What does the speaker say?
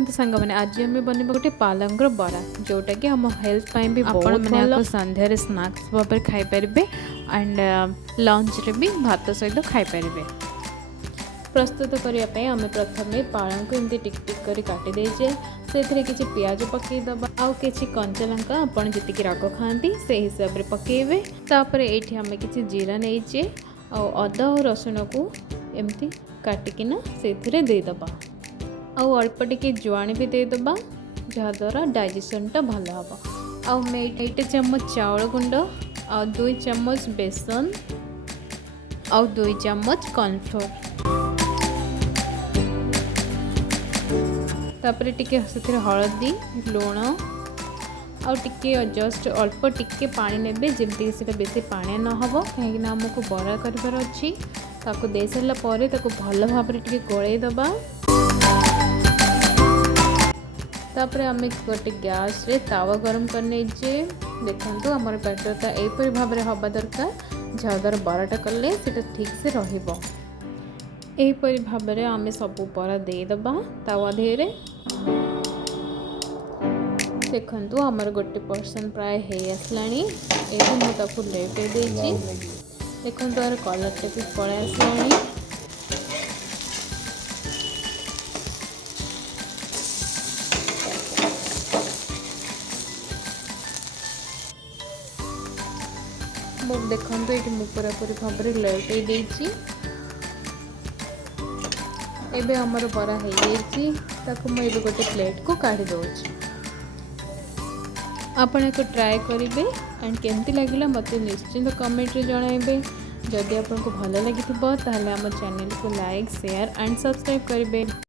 देखते सांग मैंने आज आम बनवा गोटे पालंगर बरा जोटा कि आम हेल्थ भी बहुत भल संध्यारे स्नैक्स भाव में खाईपर एंड लंच रे भी भात सहित खाईपर। प्रस्तुत करने आम प्रथम पालंग को एमती टिक टिक कर काटी देजे से किसी पियाज पकईदबा आउ किसी कंचा लंका आपड़ जी राग खाती से हिसाब से पकेबे। तापर ये आम किसी जीरा नहींचे अदा और रसुण को एमती काटिकिना से देदबा आउ अल्प टिके जुआणी भी देदबा जहाद्वारा डाइजेशनटा भल हम। आउ 1 चम्मच चाउल गुंड आ 2 चम्मच बेसन आउ 2 चम्मच कॉर्नफ्लोर तापर टिके से हलदी लुण आउ टिके जस्ट अल्प टिके पानी नेबे जेमती से बेसी पानी न हो कहीं आमको बरा कर अच्छी ताको दे सारा पर भल भाव टिके गोलई दबा। तापर आम गोटे गैस रे तावा गरम करने देखो आमर बैटरटा यहपरी भाव में हवा दरकार जहाद्वारा बराटा कले से ठीक से रहीपरी भाव में आम सब बरा देदबा तावा देहरे। देखो आमर गोटे पर्सन प्राय हो आसलानी ये मुझे लेटे देती देखो तार कलर भी पड़े आसलानी। देखो ये मुझे पूरापूरी भाव में लेटे देती एबे हमर बरा हो मुझे गोटे प्लेट को काढ़ी दौची आपण एक ट्राए करेंगे एंड केमती लगे मत निश्चिंत कमेंट रे जणाइबे। जदि आपको भल लगी ताल आम चैनल को लाइक शेयर एंड सब्सक्राइब करेंगे।